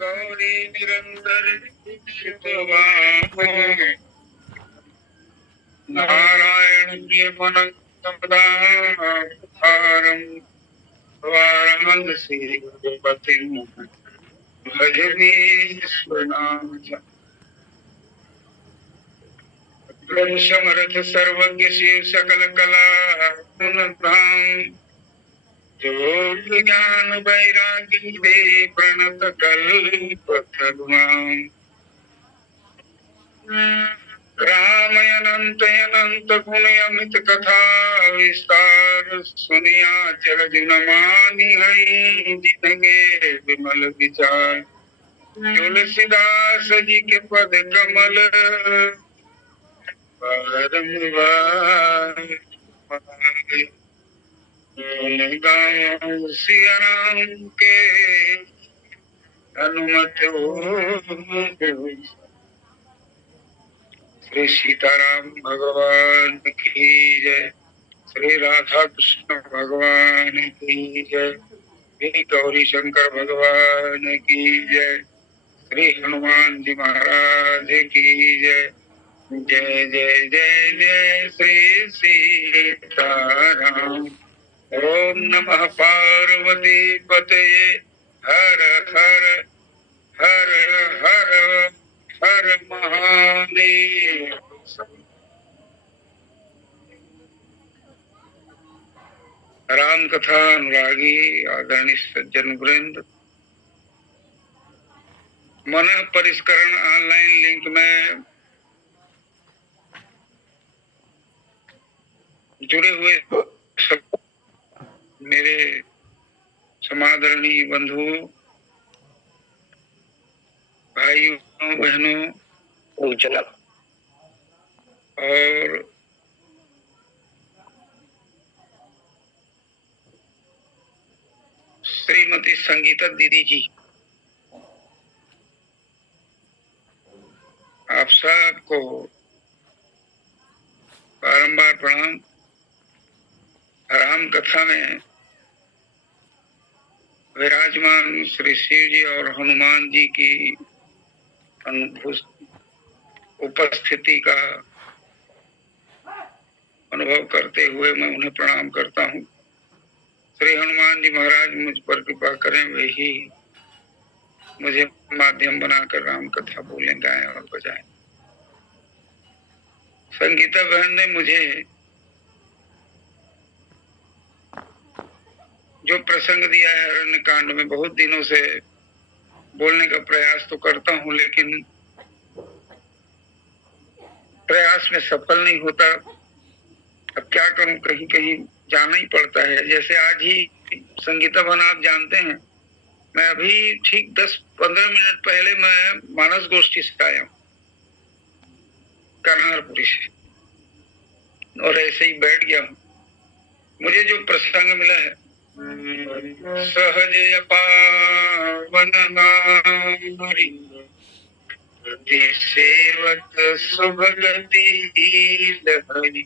गौरी निरंतर नारायण प्रियमनंतदारं वाराणसी पतिं भजनीश्वरनाम समर्थ सर्वज्ञ शिव सकल कला जो ज्ञान वैराग्य दे प्रणत कल्पतरुणाम राम अनंत अनंत गुण अमित कथा विस्तार सुनिया चल दिन मानी हई जिनगे विमल विचार तुलसीदास जी के पद कमल बारंबार सिया राम के हनुमत हो। श्री सीताराम भगवान की जय। श्री राधा कृष्ण भगवान की जय। श्री गौरी शंकर भगवान की जय। श्री हनुमान जी महाराज की जय। जय जय जय जय श्री सीताराम। ओम नमः पार्वती पतये हर हर हर हर हर महादेव। राम कथा अनुरागी आदरणीय सज्जन वृंद, मन परिष्करण ऑनलाइन लिंक में जुड़े हुए सब मेरे समादरणीय बंधु भाइयों बहनों और श्रीमती संगीता दीदी जी, आप सबको बारंबार प्रणाम। राम कथा में विराजमान श्री शिव जी और हनुमान जी की उपस्थिति का अनुभव करते हुए मैं उन्हें प्रणाम करता हूँ। श्री हनुमान जी महाराज मुझ पर कृपा करें, वे ही मुझे माध्यम बनाकर राम कथा बोलें, गाएं और बजाएं। संगीता बहन ने मुझे जो प्रसंग दिया है अरण्य कांड में, बहुत दिनों से बोलने का प्रयास तो करता हूँ लेकिन प्रयास में सफल नहीं होता। अब क्या करूं, कहीं कहीं जाना ही पड़ता है। जैसे आज ही संगीता बहन आप जानते हैं, मैं अभी ठीक 10-15 मिनट पहले मैं मानस गोष्ठी से आया हूँ कन्हारपुरी से, और ऐसे ही बैठ गया हूँ। मुझे जो प्रसंग मिला है, सहज पावन नारी सेवक सुभगति लहरी,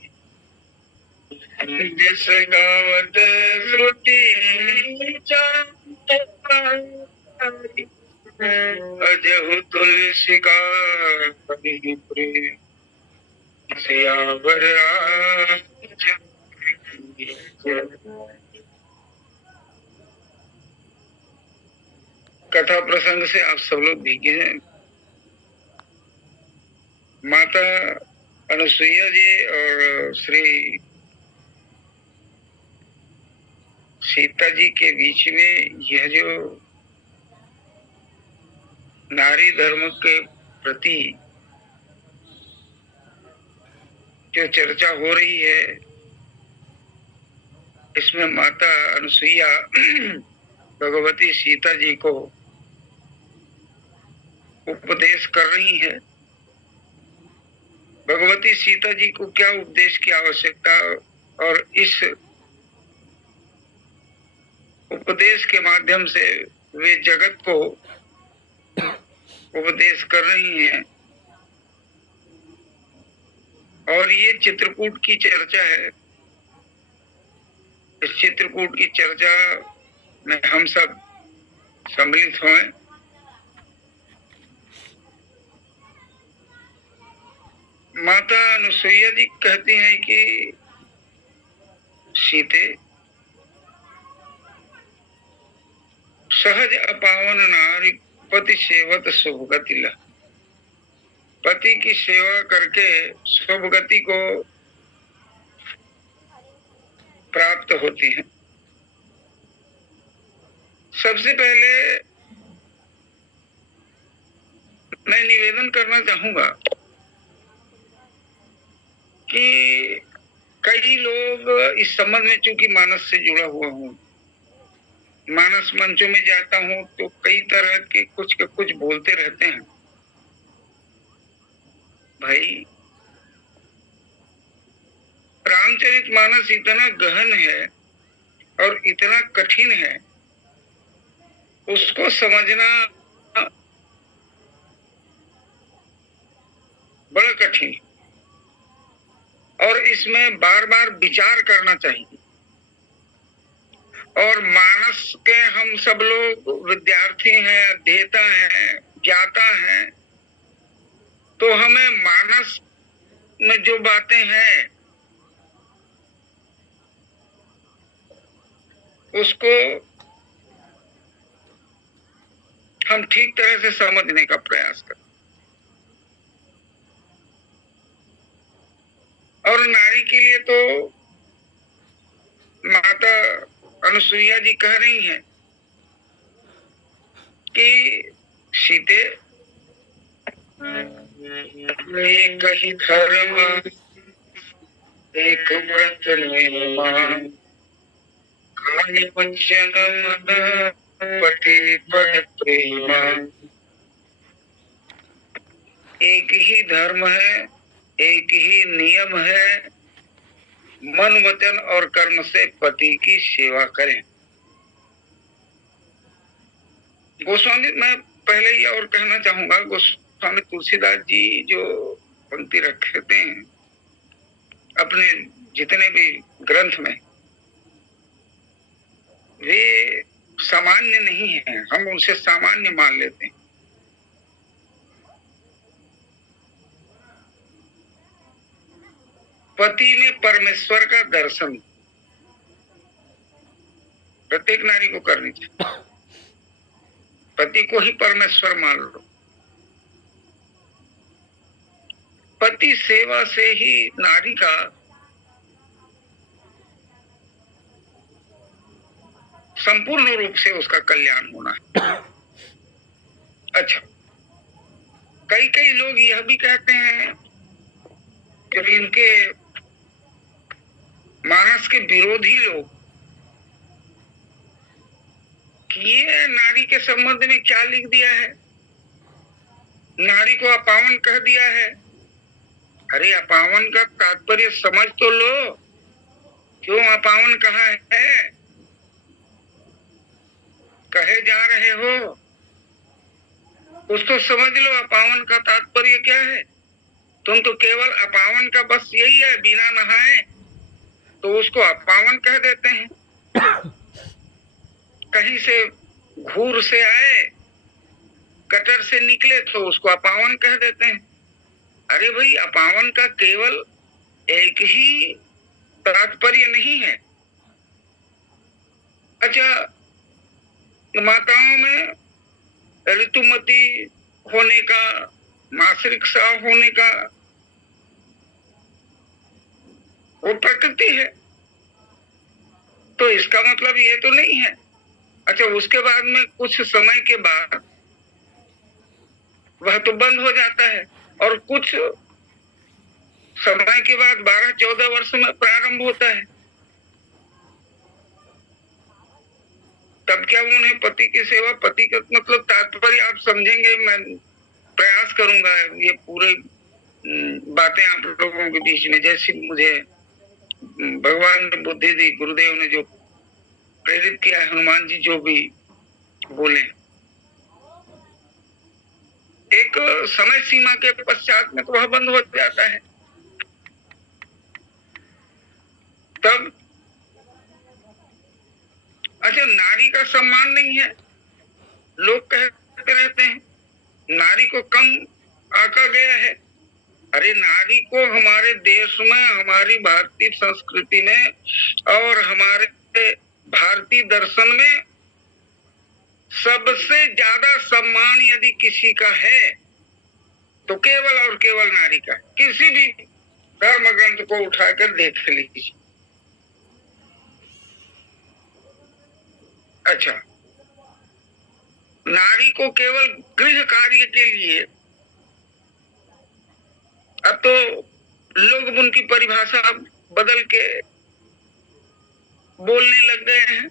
जिस गावत श्रुति अजहु तुलसी का प्रेम, सियावर कथा प्रसंग से आप सब लोग भीगे हैं। माता अनुसुईया जी और श्री सीता जी के बीच में यह जो नारी धर्म के प्रति जो चर्चा हो रही है, इसमें माता अनुसुईया भगवती सीता जी को उपदेश कर रही है। भगवती सीता जी को क्या उपदेश की आवश्यकता, और इस उपदेश के माध्यम से वे जगत को उपदेश कर रही हैं। और ये चित्रकूट की चर्चा है। इस चित्रकूट की चर्चा में हम सब सम्मिलित हों। माता अनुसुईया जी कहती हैं कि सीते सहज अपावन नारी पति सेवत शुभगति ला। पति की सेवा करके शुभगति को प्राप्त होती है। सबसे पहले मैं निवेदन करना चाहूंगा कि कई लोग इस संबंध में, चूंकि मानस से जुड़ा हुआ हूं, मानस मंचों में जाता हूं, तो कई तरह के कुछ बोलते रहते हैं। भाई, रामचरितमानस इतना गहन है और इतना कठिन है, उसको समझना बड़ा कठिन, और इसमें बार बार विचार करना चाहिए। और मानस के हम सब लोग विद्यार्थी हैं, अध्येता हैं, ज्ञाता हैं, तो हमें मानस में जो बातें हैं उसको हम ठीक तरह से समझने का प्रयास करें। और नारी के लिए तो माता अनुसुईया जी कह रही हैं कि सीते एक ही धर्म एक व्रत निर्माण, काय वचन मन पति पद प्रेमा। एक ही धर्म है, एक ही नियम है, मन वचन और कर्म से पति की सेवा करें। गोस्वामी, मैं पहले ही और कहना चाहूंगा, गोस्वामी तुलसीदास जी जो पंक्ति रखते हैं अपने जितने भी ग्रंथ में, वे सामान्य नहीं है, हम उनसे सामान्य मान लेते हैं। पति में परमेश्वर का दर्शन प्रत्येक नारी को करनी चाहिए। पति को ही परमेश्वर मान लो। पति सेवा से ही नारी का संपूर्ण रूप से उसका कल्याण होना है। अच्छा, कई लोग यह भी कहते हैं कि इनके मानस के विरोधी लोग कि ये नारी के संबंध में क्या लिख दिया है, नारी को अपावन कह दिया है। अरे, अपावन का तात्पर्य समझ तो लो, क्यों अपावन कहा है, कहे जा रहे हो, कुछ तो समझ लो। अपावन का तात्पर्य क्या है? तुम तो केवल अपावन का बस यही है, बिना नहाए तो उसको अपावन कह देते हैं। कहीं से घूर से आए, कटर से निकले तो उसको अपावन कह देते हैं। अरे भाई, अपावन का केवल एक ही तात्पर्य नहीं है। अच्छा, माताओं में ऋतुमती होने का, मासिक स्राव होने का, वो प्रकृति है, तो इसका मतलब ये तो नहीं है। अच्छा, उसके बाद में कुछ समय के बाद वह तो बंद हो जाता है, और कुछ समय के बाद 12-14 वर्ष में प्रारंभ होता है। तब क्या उन्हें पति की सेवा, पति का मतलब तात्पर्य आप समझेंगे, मैं प्रयास करूंगा ये पूरे बातें आप लोगों के बीच में, जैसी मुझे भगवान ने बुद्धि दी, गुरुदेव ने जो प्रेरित किया, हनुमान जी जो भी बोले, एक समय सीमा के पश्चात में तो वह बंद हो जाता है। तब अच्छा, नारी का सम्मान नहीं है, लोग कहते रहते हैं नारी को कम आका गया है। अरे नारी को हमारे देश में, हमारी भारतीय संस्कृति में और हमारे भारतीय दर्शन में सबसे ज्यादा सम्मान यदि किसी का है तो केवल और केवल नारी का। किसी भी धर्म ग्रंथ को उठाकर देख लीजिए। अच्छा, नारी को केवल गृह कार्य के लिए, अब तो लोग उनकी परिभाषा बदल के बोलने लग गए हैं,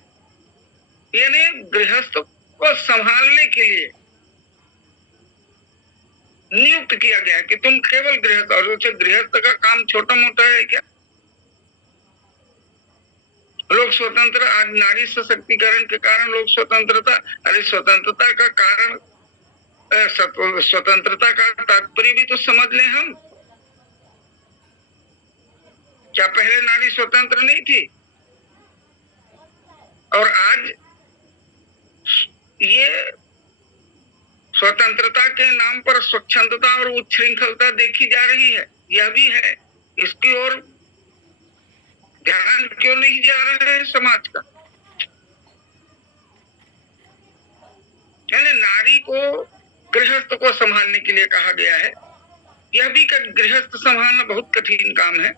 यानी गृहस्थ को संभालने के लिए नियुक्त किया गया है कि तुम केवल गृहस्थ। और गृहस्थ का काम छोटा मोटा है क्या? लोग स्वतंत्र, आज नारी सशक्तिकरण के कारण लोग स्वतंत्रता, अरे स्वतंत्रता का कारण, स्वतंत्रता का तात्पर्य भी तो समझ लें हम। क्या पहले नारी स्वतंत्र नहीं थी? और आज ये स्वतंत्रता के नाम पर स्वच्छंदता और उच्छृंखलता देखी जा रही है। यह भी है, इसकी ओर ध्यान क्यों नहीं जा रहा है समाज का? यानी नारी को गृहस्थ को संभालने के लिए कहा गया है। यह भी गृहस्थ संभालना बहुत कठिन काम है।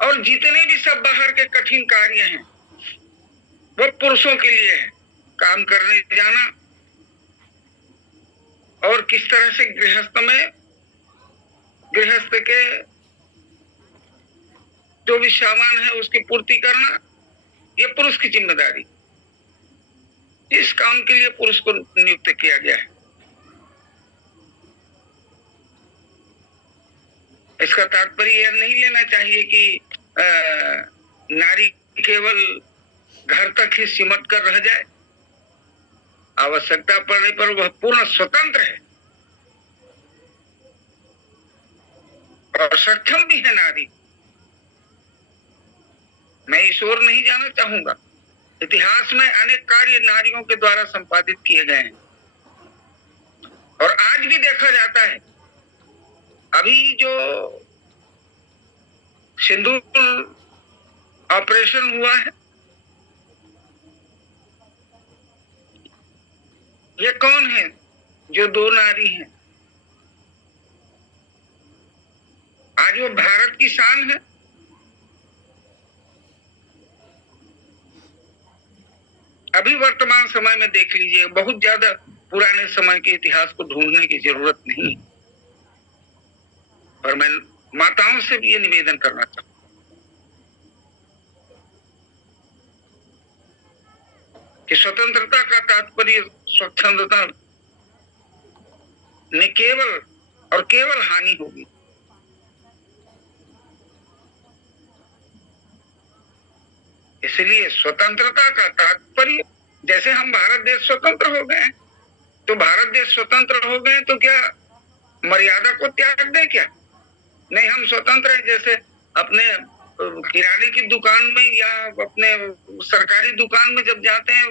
और जितने भी सब बाहर के कठिन कार्य हैं वो पुरुषों के लिए है। काम करने जाना और किस तरह से गृहस्थ में, गृहस्थ के जो भी सामान है उसकी पूर्ति करना, यह पुरुष की जिम्मेदारी। इस काम के लिए पुरुष को नियुक्त किया गया है। इसका तात्पर्य यह नहीं लेना चाहिए कि नारी केवल घर तक ही सिमट कर रह जाए। आवश्यकता पड़ने पर वह पूर्ण स्वतंत्र है और सक्षम भी है नारी। मैं इस ओर नहीं जाना चाहूंगा। इतिहास में अनेक कार्य नारियों के द्वारा संपादित किए गए हैं और आज भी देखा जाता है। अभी जो सिंदूर ऑपरेशन हुआ है, ये कौन है? जो दो नारी हैं। आज वो भारत की शान है। अभी वर्तमान समय में देख लीजिए, बहुत ज्यादा पुराने समय के इतिहास को ढूंढने की जरूरत नहीं। और मैं माताओं से भी ये निवेदन करना चाहूँ कि स्वतंत्रता का तात्पर्य स्वच्छंदता ने केवल और केवल हानि होगी। इसलिए स्वतंत्रता का तात्पर्य, जैसे हम भारत देश स्वतंत्र हो गए, तो भारत देश स्वतंत्र हो गए तो क्या मर्यादा को त्याग दें क्या? नहीं, हम स्वतंत्र हैं। जैसे अपने किराने की दुकान में या अपने सरकारी दुकान में जब जाते हैं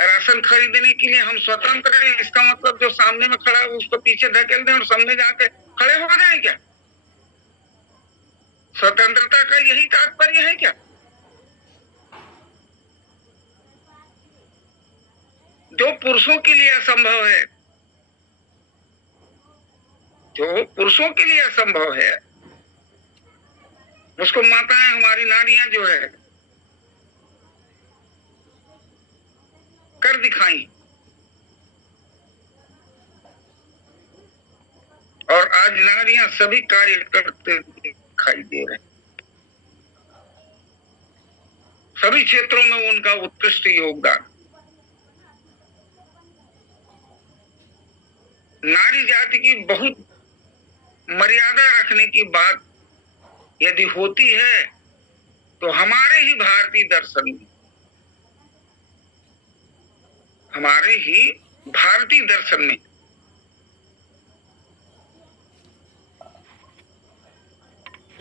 राशन खरीदने के लिए, हम स्वतंत्र हैं। इसका मतलब जो सामने में खड़ा है उसको पीछे धकेल दें और सामने जाके खड़े हो जाए क्या? स्वतंत्रता का यही तात्पर्य है क्या? जो पुरुषों के लिए असंभव है, जो पुरुषों के लिए असंभव है, उसको माताएं, हमारी नारियां जो है कर दिखाई। और आज नारियां सभी कार्य करते दिखाई दे रहे हैं। सभी क्षेत्रों में उनका उत्कृष्ट योगदान। नारी जाति की बहुत मर्यादा रखने की बात यदि होती है तो हमारे ही भारतीय दर्शन में, हमारे ही भारतीय दर्शन में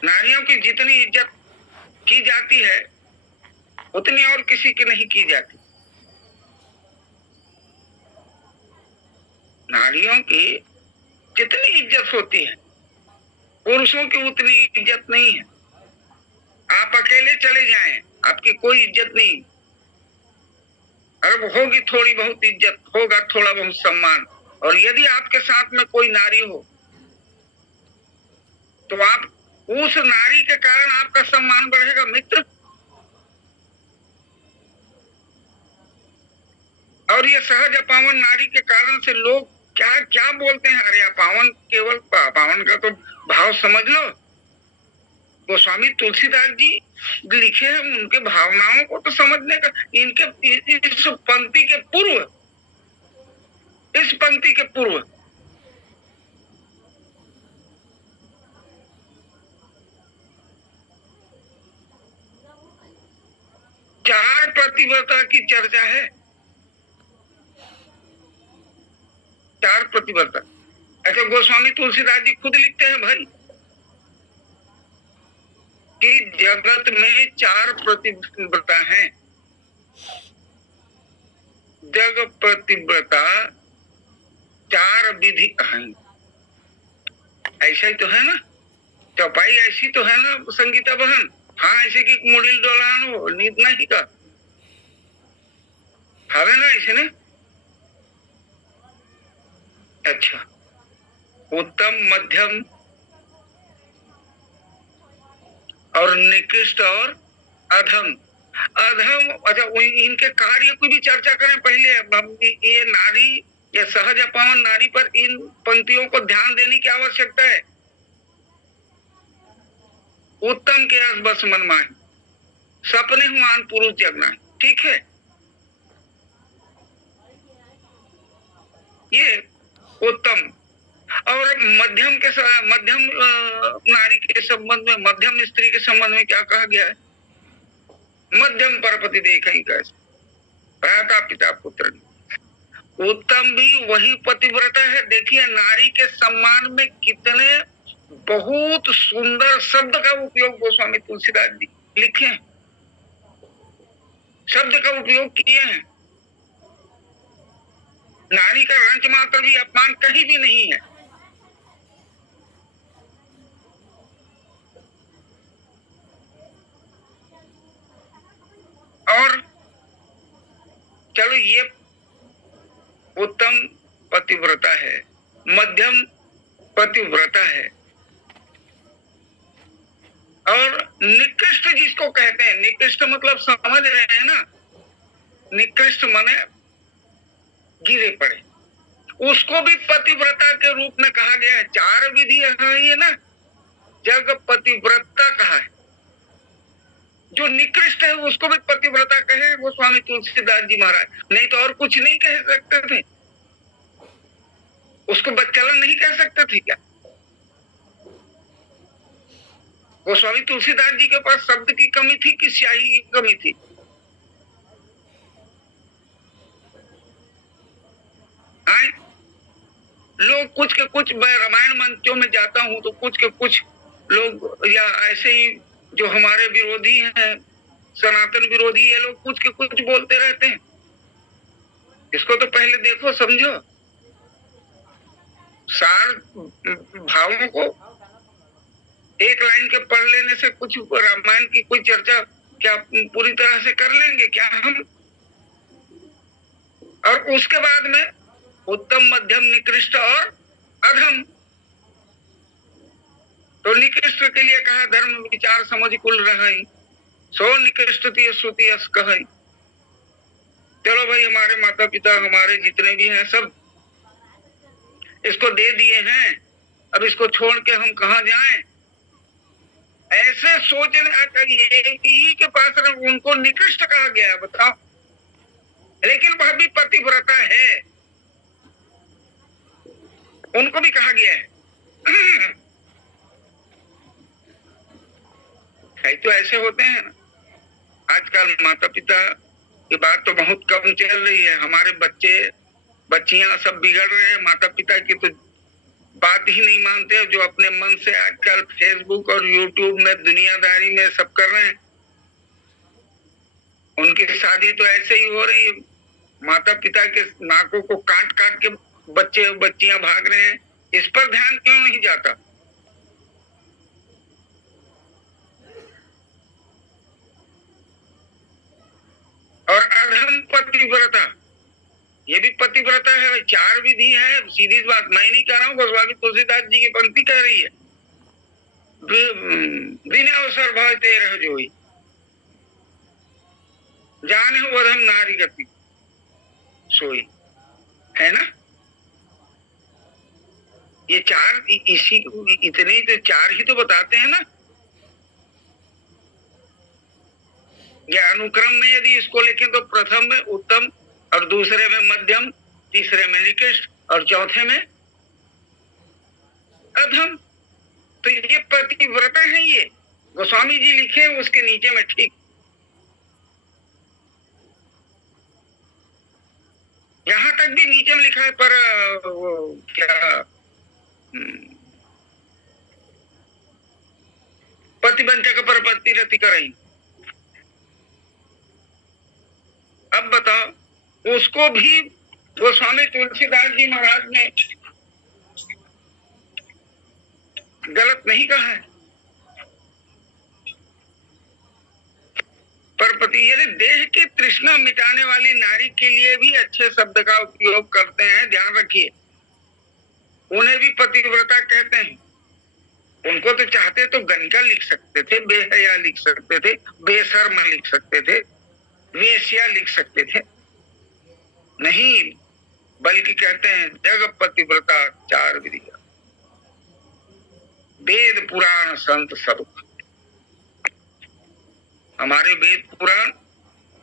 नारियों की जितनी इज्जत की जाती है उतनी और किसी की नहीं की जाती। नारियों की जितनी इज्जत होती है पुरुषों की उतनी इज्जत नहीं है। आप अकेले चले जाएं, आपकी कोई इज्जत नहीं। अरे होगी थोड़ी बहुत इज्जत, होगा थोड़ा बहुत सम्मान, और यदि आपके साथ में कोई नारी हो तो आप उस नारी के कारण आपका सम्मान बढ़ेगा मित्र। और ये सहज अपावन नारी के कारण से लोग क्या क्या बोलते हैं। अरे अपावन, केवल अपावन का तो भाव समझ लो। गोस्वामी तुलसीदास जी लिखे हैं, उनके भावनाओं को तो समझने का, इनके इस पंक्ति के पूर्व, इस पंक्ति के पूर्व चार प्रतिव्रता की चर्चा है। चार प्रतिव्रता। अच्छा, गोस्वामी तुलसीदास जी खुद लिखते हैं भाई कि जगत में चार प्रतिव्रता हैं। जग प्रतिव्रता चार विधि हैं। ऐसा ही तो है ना, चौपाई ऐसी तो है ना संगीता बहन। हाँ, ऐसे की मुड़िल डोलान हो नीत नहीं का हवे ना ऐसे ने। अच्छा, उत्तम, मध्यम और निकृष्ट और अधम। अधम, अच्छा इनके कार्य की भी चर्चा करें पहले। ये नारी, ये सहज अपावन नारी पर इन पंक्तियों को ध्यान देने की आवश्यकता है। उत्तम के अस बस मन माही, सपने हुआन पुरुष जगना। ठीक है, ये उत्तम। और मध्यम के मध्यम नारी के संबंध में, मध्यम स्त्री के संबंध में क्या कहा गया है? मध्यम परपति देखें कैसे, भ्राता पिता पुत्र। उत्तम भी वही पतिव्रता है। देखिए नारी के सम्मान में कितने बहुत सुंदर शब्द का उपयोग गोस्वामी तुलसीदास जी लिखे हैं, शब्द का उपयोग किए हैं। नारी का रंच मात्र भी अपमान कहीं भी नहीं है। और चलो, ये उत्तम पतिव्रता है, मध्यम पतिव्रता है, और निकृष्ट जिसको कहते हैं, निकृष्ट मतलब समझ रहे हैं ना, निकृष्ट माने गिरे पड़े, उसको भी पतिव्रता के रूप में कहा गया है। चार विधि है ना, जग पतिव्रता कहा है। जो निकृष्ट है उसको भी पतिव्रता कहे गोस्वामी तुलसीदास जी महाराज, नहीं तो और कुछ नहीं कह सकते थे। उसको बच्चलन नहीं कह सकते थे क्या? गोस्वामी तुलसीदास जी के पास शब्द की कमी थी कि स्याही की कमी थी? आए? लोग कुछ के कुछ, मैं रामायण मंचों में जाता हूं तो कुछ के कुछ लोग, या ऐसे ही जो हमारे विरोधी हैं, सनातन विरोधी, ये लोग कुछ के कुछ बोलते रहते हैं। इसको तो पहले देखो समझो, सार भावों को एक लाइन के पढ़ लेने से कुछ रामायण की कोई चर्चा क्या पूरी तरह से कर लेंगे क्या हम? और उसके बाद में उत्तम, मध्यम, निकृष्ट और अधम। तो निकृष्ट के लिए कहा धर्म विचार समझ कुल रही, सो निकृष्ट श्रुति अस कही। चलो भाई, हमारे माता पिता, हमारे जितने भी हैं सब इसको दे दिए हैं, अब इसको छोड़ के हम कहाँ जाएं? ऐसे सोचने ही के पास उनको निकृष्ट कहा गया है, बताओ। लेकिन वह भी पतिव्रता है, उनको भी कहा गया है। तो ऐसे होते हैं ना आजकल माता पिता की बात तो बहुत कम चल रही है। हमारे बच्चे बच्चियां सब बिगड़ रहे हैं, माता पिता की तो बात ही नहीं मानते, जो अपने मन से आजकल फेसबुक और यूट्यूब में दुनियादारी में सब कर रहे हैं। उनकी शादी तो ऐसे ही हो रही है, माता पिता के नाकों को काट काट के बच्चे बच्चियां भाग रहे हैं, इस पर ध्यान क्यों नहीं जाता? और अधम पतिव्रता, ये भी पतिव्रता है, 4 विधि है। सीधी बात मैं नहीं कह रहा हूँ, गोस्वामी तुलसीदास जी की पंक्ति कह रही है। दिन अवसर भय तेरह जोई, जाने वधम नारी गति सोई, है ना? ये 4 इसी इतने ही तो 4 ही तो बताते हैं ना। या अनुक्रम में यदि इसको लिखें तो प्रथम में उत्तम, और दूसरे में मध्यम, तीसरे में निकृष्ट, और चौथे में अधम। तो ये पतिव्रता है, ये गोस्वामी जी लिखे उसके नीचे में ठीक। यहां तक भी नीचे में लिखा है, पर क्या पतिबंचक पर पति रति करई। अब बताओ, उसको भी गोस्वामी तुलसीदास जी महाराज ने गलत नहीं कहा है। पर पति यानी देह की तृष्णा मिटाने वाली नारी के लिए भी अच्छे शब्द का उपयोग करते हैं, ध्यान रखिए। उन्हें भी पतिव्रता कहते हैं। उनको तो चाहते तो गणिका लिख सकते थे, बेहया लिख सकते थे, बेशर्म लिख सकते थे, वेश्या लिख सकते थे, नहीं, बल्कि कहते हैं जग पतिव्रता 4 विधि, वेद पुराण संत सब। हमारे वेद पुराण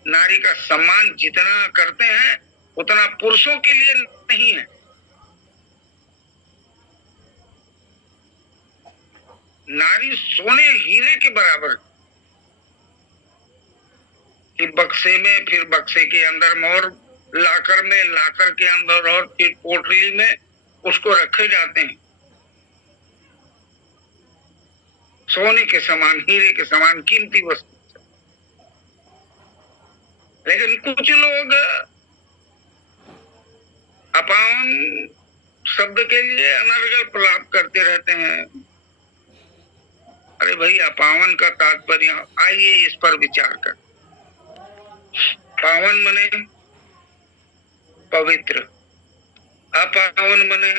नारी का सम्मान जितना करते हैं उतना पुरुषों के लिए नहीं है। नारी सोने हीरे के बराबर, कि बक्से में, फिर बक्से के अंदर मोर, लाकर में, लाकर के अंदर, और फिर पोटली में उसको रखे जाते हैं। सोने के समान, हीरे के समान कीमती वस्तु। लेकिन कुछ लोग अपावन शब्द के लिए अनर्गल प्रलाप करते रहते हैं। अरे भाई, अपावन का तात्पर्य, आइए इस पर विचार कर। पावन मने पवित्र, अपावन मने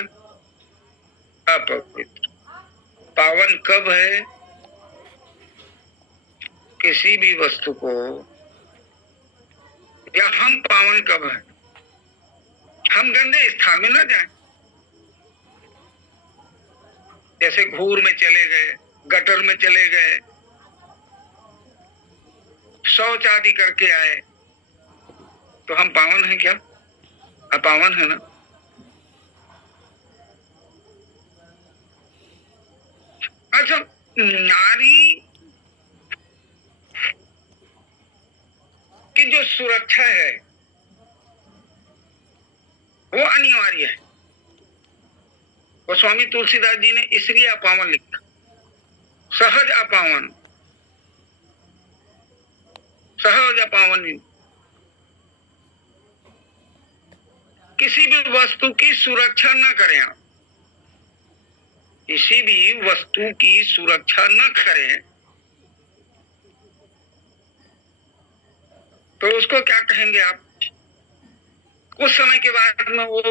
अपवित्र। पावन कब है? किसी भी वस्तु को, या हम पावन कब है? हम गंदे स्थान में न जाएं। जैसे घूर में चले गए, गटर में चले गए, शौच आदि करके आए, तो हम पावन हैं क्या? अपावन है ना। अच्छा, नारी की जो सुरक्षा है वो अनिवार्य है। वो स्वामी तुलसीदास जी ने इसलिए अपावन लिखा, सहज अपावन, सहज अपावन। किसी भी वस्तु की सुरक्षा न करें आप, किसी भी वस्तु की सुरक्षा न करें तो उसको क्या कहेंगे आप? कुछ समय के बाद में वो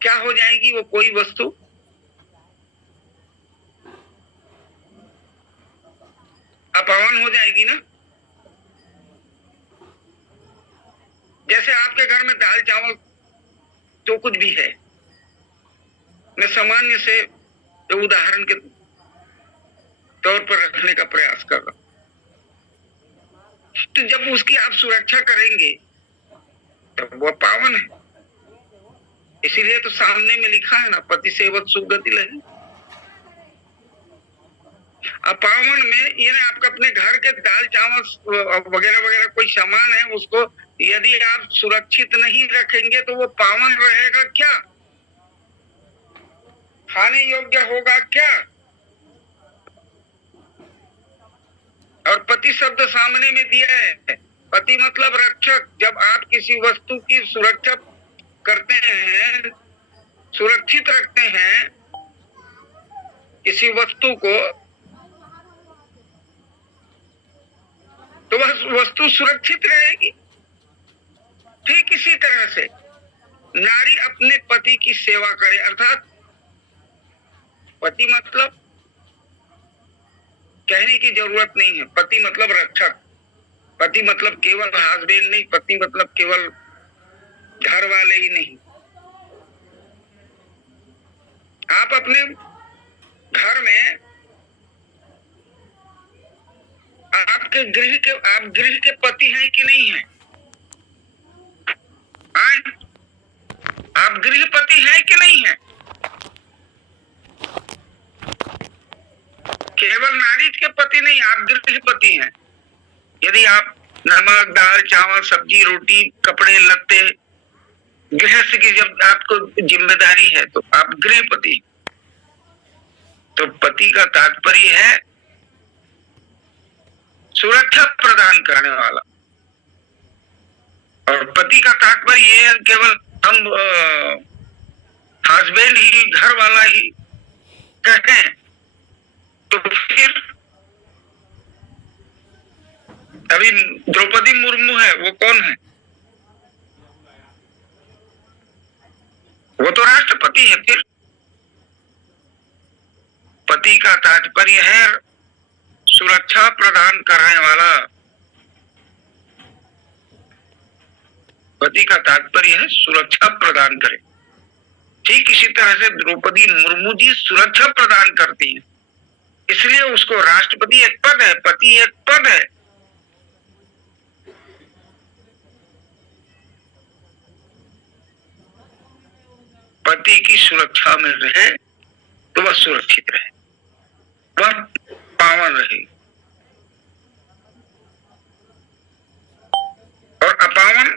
क्या हो जाएगी? वो कोई वस्तु अपावन हो जाएगी ना। जैसे आपके घर में दाल चावल जो कुछ भी है, मैं सामान्य से उदाहरण के तौर पर रखने का प्रयास कर रहा हूं। तो जब उसकी आप सुरक्षा करेंगे तो वो पावन है। इसीलिए तो सामने में लिखा है ना, पति सेवत सुगति लगी। अपावन में ये ना, आपका अपने घर के दाल चावल वगैरह वगैरह कोई सामान है, उसको यदि आप सुरक्षित नहीं रखेंगे तो वो पावन रहेगा क्या? खाने योग्य होगा क्या? और पति शब्द सामने में दिया है। पति मतलब रक्षक। जब आप किसी वस्तु की सुरक्षा करते हैं, सुरक्षित रखते हैं किसी वस्तु को, तो वह वस्तु सुरक्षित रहेगी। ठीक इसी तरह से नारी अपने पति की सेवा करे, अर्थात पति मतलब कहने की जरूरत नहीं है, पति मतलब रक्षक, पति मतलब केवल हस्बैंड नहीं, पति मतलब केवल घर वाले ही नहीं। आप अपने घर में आप गृह के पति हैं कि नहीं हैं? आप गृहपति हैं कि नहीं हैं? केवल नारी के पति नहीं, आप गृहपति हैं। यदि आप नमक, दाल, चावल, सब्जी, रोटी, कपड़े लत्ते, गृहस्थ की जब आपको जिम्मेदारी है तो आप गृहपति। तो पति का तात्पर्य है सुरक्षा प्रदान करने वाला, और पति का तात्पर्य ये है केवल हम हस्बैंड ही, घर वाला ही कहें तो फिर अभी द्रौपदी मुर्मू है, वो कौन है? वो तो राष्ट्रपति है। फिर पति का तात्पर्य है सुरक्षा प्रदान करने वाला, पति का तात्पर्य है सुरक्षा प्रदान करे। ठीक इसी तरह से द्रौपदी मुर्मू जी सुरक्षा प्रदान करती हैं, इसलिए उसको राष्ट्रपति एक पद है, पति एक पद है। पति की सुरक्षा में रहे तो वह सुरक्षित रहे, वह पावन रहे। और अपावन,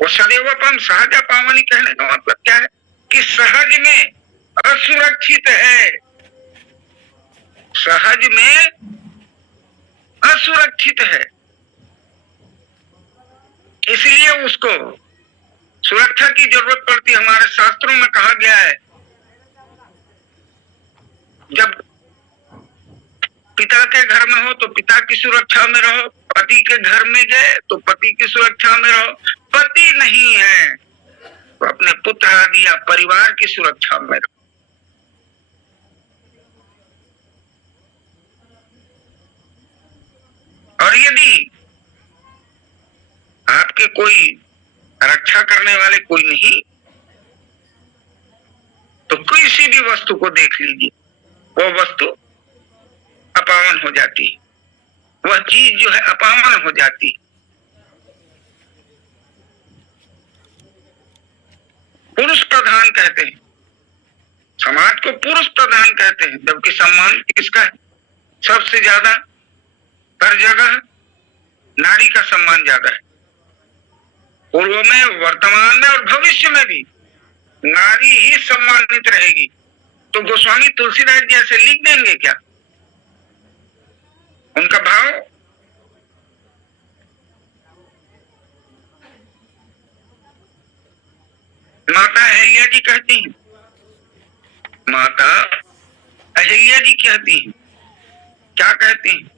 वो सदैव अपम सहज अपावनी कहने का मतलब क्या है? कि सहज में असुरक्षित है, सहज में असुरक्षित है, इसलिए उसको सुरक्षा की जरूरत पड़ती है। हमारे शास्त्रों में कहा गया है, जब पिता के घर में हो तो पिता की सुरक्षा में रहो, पति के घर में गए तो पति की सुरक्षा में रहो, पति नहीं है तो अपने पुत्र आदि या परिवार की सुरक्षा में रहो। और यदि आपके कोई रक्षा करने वाले कोई नहीं तो किसी भी वस्तु को देख लीजिए, वो वस्तु अपावन हो जाती है, वह चीज जो है अपावन हो जाती है। पुरुष प्रधान कहते हैं, समाज को पुरुष प्रधान कहते हैं, जबकि सम्मान किसका है? सबसे ज्यादा हर जगह नारी का सम्मान ज्यादा है। पूर्व में, वर्तमान में और भविष्य में भी नारी ही सम्मानित रहेगी। तो गोस्वामी तुलसीदास जी ऐसे लिख देंगे क्या? उनका भाव माता अहिल्या जी कहती हैं, माता अहिल्या जी कहती हैं, क्या कहती हैं?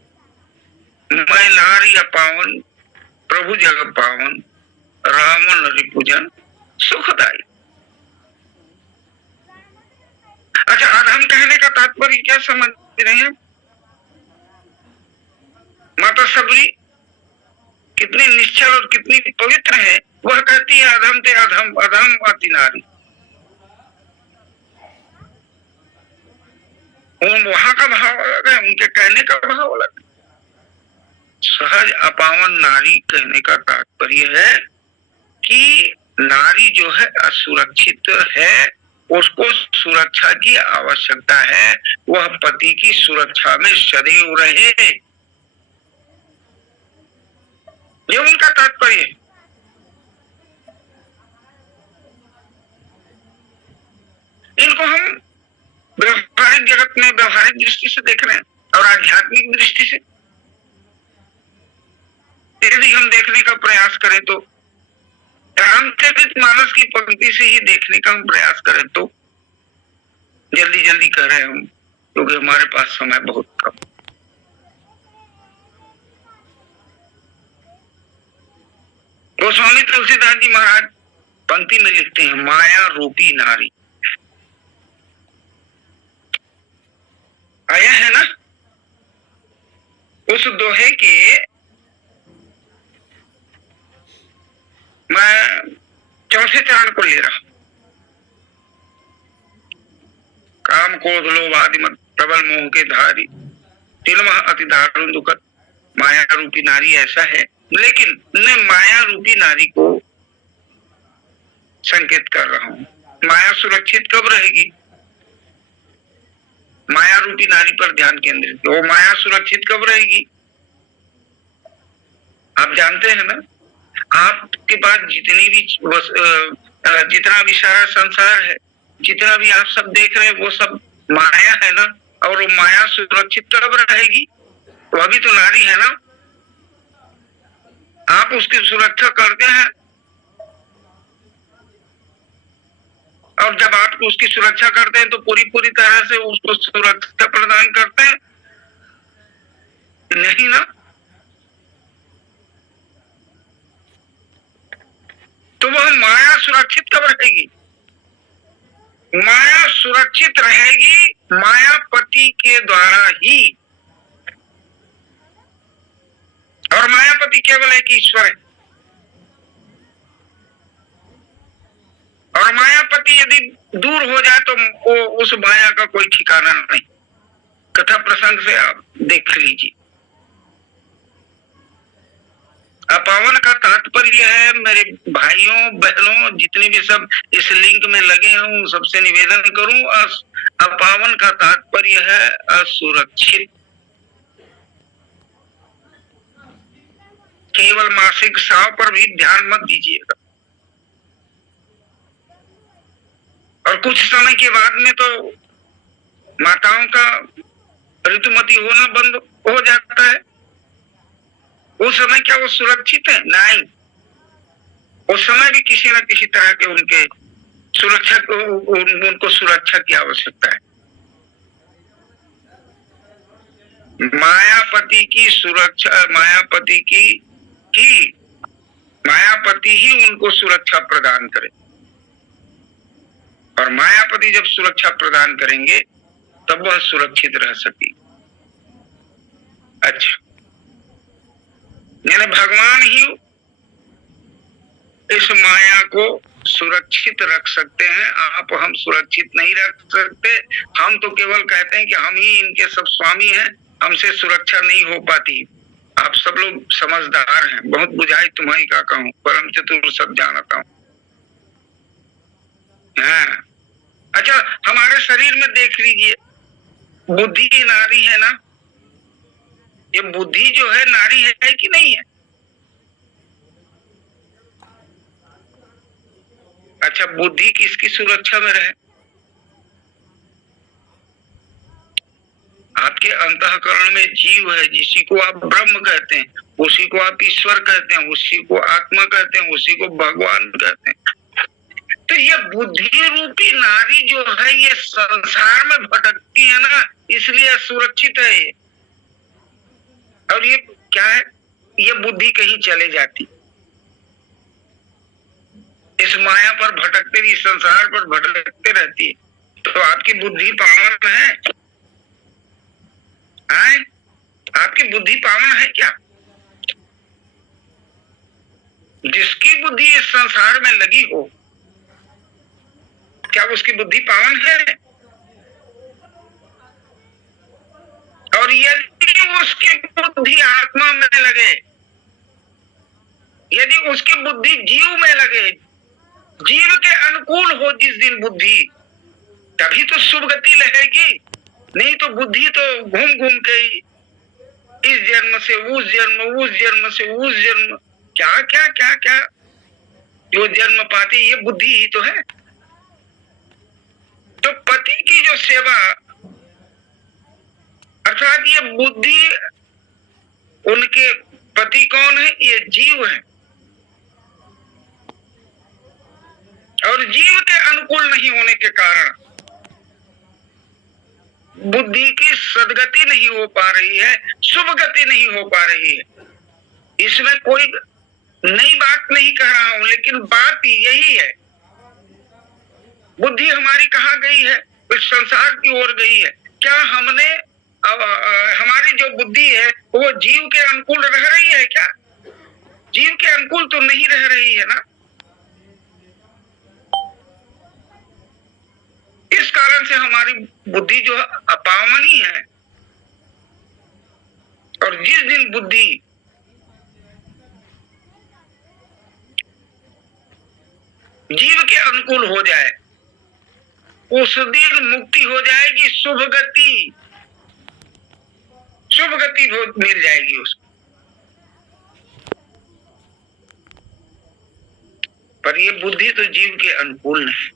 मैं नारी अपावन प्रभु जग पावन रावण रिपुजन सुखदाई। अच्छा, अधम कहने का तात्पर्य क्या समझ रहे हैं? माता सबरी कितनी निश्चल और कितनी पवित्र है, वह कहती है अधम ते अधम, अधम अति नारी। वहां का भाव अलग है, उनके कहने का भाव अलग है। सहज अपावन नारी कहने का तात्पर्य है कि नारी जो है असुरक्षित है, उसको सुरक्षा की आवश्यकता है, वह पति की सुरक्षा में सदैव रहे, ये उनका तात्पर्य है। इनको हम व्यवहारिक जगत में व्यवहारिक दृष्टि से देख रहे हैं, और आध्यात्मिक दृष्टि से यदि हम देखने का प्रयास करें तो हम रामचरितमानस की पंक्ति से ही देखने का हम प्रयास करें तो जल्दी जल्दी कर रहे हैं हम, क्योंकि हमारे पास समय बहुत कम। गोस्वामी तुलसीदास जी महाराज पंक्ति में लिखते हैं, माया रूपी नारी। आया है ना, उस दोहे के मैं चौथे चरण को ले रहा हूं। काम क्रोध लोभ आदि मत प्रबल मोह के धारी, तिलमह अति दारुण दुखद, माया रूपी नारी ऐसा है। लेकिन मैं माया रूपी नारी को संकेत कर रहा हूं। माया सुरक्षित कब रहेगी? माया रूपी नारी पर ध्यान केंद्रित, वो माया सुरक्षित कब रहेगी? आप जानते हैं ना, आपके पास जितना भी सारा संसार है, जितना भी आप सब देख रहे हैं, वो सब माया है ना। और वो माया सुरक्षित कब रहेगी? वह भी तो नारी है ना। आप उसकी सुरक्षा करते हैं, और जब आप उसकी सुरक्षा करते हैं तो पूरी तरह से उसको सुरक्षा प्रदान करते हैं नहीं ना। तो वह माया सुरक्षित कब रहेगी? माया सुरक्षित रहेगी मायापति के द्वारा ही। और मायापति केवल एक ईश्वर है। और मायापति यदि दूर हो जाए तो वो उस माया का कोई ठिकाना नहीं। कथा प्रसंग से आप देख लीजिए। अपावन का तात्पर्य है, मेरे भाइयों बहनों जितने भी सब इस लिंक में लगे हैं, सबसे निवेदन करूं, अपावन का तात्पर्य है असुरक्षित। केवल मासिक स्राव पर भी ध्यान मत दीजिएगा। और कुछ समय के बाद में तो माताओं का ऋतुमती होना बंद हो जाता है। उस समय क्या वो सुरक्षित है? नहीं, उस समय भी किसी न किसी तरह के उनको सुरक्षा की आवश्यकता है। मायापति की सुरक्षा, मायापति ही उनको सुरक्षा प्रदान करे। और मायापति जब सुरक्षा प्रदान करेंगे तब वह सुरक्षित रह सकेगी। अच्छा, यानी भगवान ही इस माया को सुरक्षित रख सकते हैं। आप हम सुरक्षित नहीं रख सकते। हम तो केवल कहते हैं कि हम ही इनके सब स्वामी हैं, हमसे सुरक्षा नहीं हो पाती। आप सब लोग समझदार हैं, बहुत बुझाई तुम्हारी का कहूं, परम चतुर सब जानता हूं। हाँ, अच्छा, हमारे शरीर में देख लीजिए, बुद्धि नारी है ना। ये बुद्धि जो है नारी है कि नहीं है? अच्छा, बुद्धि किसकी सुरक्षा में रहे? आपके अंतःकरण में जीव है, जिसी को आप ब्रह्म कहते हैं, उसी को आप ईश्वर कहते हैं, उसी को आत्मा कहते हैं, उसी को भगवान कहते हैं। तो ये बुद्धि रूपी नारी जो है, ये संसार में भटकती है ना, इसलिए असुरक्षित है ये। और ये क्या है? ये बुद्धि कहीं चले जाती, इस माया पर भटकते, इस संसार पर भटकते रहती है। तो आपकी बुद्धि पावन है? आपकी बुद्धि पावन है क्या? जिसकी बुद्धि इस संसार में लगी हो, क्या उसकी बुद्धि पावन है? और यदि उसकी बुद्धि आत्मा में लगे, यदि उसकी बुद्धि जीव में लगे, जीव के अनुकूल हो जिस दिन बुद्धि, तभी तो शुभ गति रहेगी। नहीं तो बुद्धि तो घूम घूम के इस जन्म से उस जन्म, उस जन्म से उस जन्म, क्या क्या क्या क्या जो जन्म पाती, ये बुद्धि ही तो है। तो पति की जो सेवा, अर्थात ये बुद्धि, उनके पति कौन है? ये जीव है। और जीव के अनुकूल नहीं होने के कारण बुद्धि की सदगति नहीं हो पा रही है, शुभ गति नहीं हो पा रही है। इसमें कोई नई बात नहीं कह रहा हूं, लेकिन बात यही है, बुद्धि हमारी कहाँ गई है? इस संसार की ओर गई है। क्या हमने हमारी जो बुद्धि है वो जीव के अनुकूल रह रही है क्या? जीव के अनुकूल तो नहीं रह रही है ना। इस कारण से हमारी बुद्धि जो अपावनी है, और जिस दिन बुद्धि जीव के अनुकूल हो जाए उस दिन मुक्ति हो जाएगी, शुभ गति मिल जाएगी उसको। पर ये बुद्धि तो जीव के अनुकूल नहीं।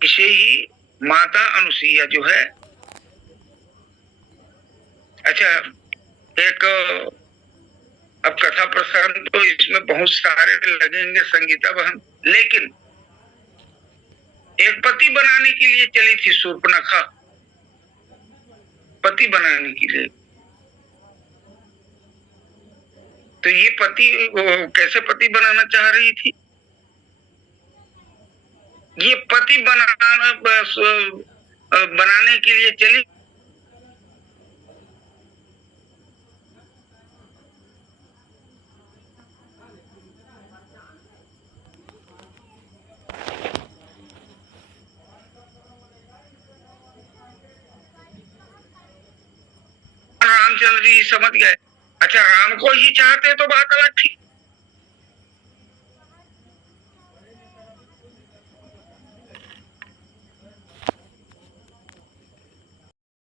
इसे ही माता अनुसुईया जो है, अच्छा एक अब कथा प्रसंग तो इसमें बहुत सारे लगेंगे संगीता बहन, लेकिन एक पति बनाने के लिए चली थी शूर्पणखा, पति बनाने के लिए। तो ये पति कैसे पति बनाना चाह रही थी? ये पति बनाने के लिए चली। रामचंद्र जी समझ गए। अच्छा, राम को ही चाहते तो बात अलग थी,